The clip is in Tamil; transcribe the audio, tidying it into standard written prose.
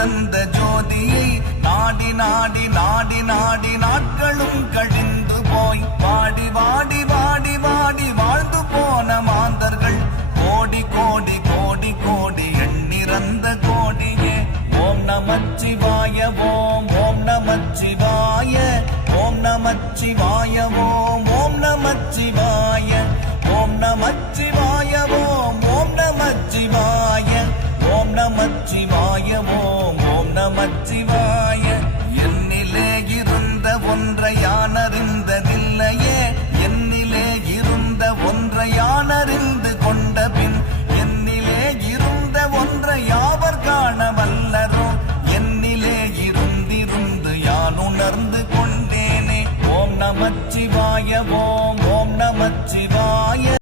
துலந்த ஜோதியை நாடி நாடி நாடி நாடி நாட்களும் கழிந்து போய் வாடி வாடி வாடி வாடி வாழ்ந்து போன மாந்தர்கள் கோடி கோடி கோடி கோடி எண்ணிறந்த கோடியே. ஓம் நமச்சிவாய ஓம் ஓம் நமச்சிவாய ஓம் நமச்சிவாய ஓம் ஓம் நமச்சிவாய ஓம் நமச்சிவாய ஓம் ஓம் நமச்சிவாய ஓம் நமச்சிவாய ஓம் ஓம் நமச்சிவாய. என்னிலே இருந்த ஒன்றை யானறிந்ததில்லையே, என்னிலே இருந்த ஒன்றை யானறிந்து கொண்ட பின் என்னிலே இருந்த ஒன்றை யாவர் காண வல்லரோ, என்னிலே இருந்திருந்து யான் உணர்ந்து கொண்டேனே. ஓம் நமச்சிவாய ஓம் ஓம் நமச்சிவாய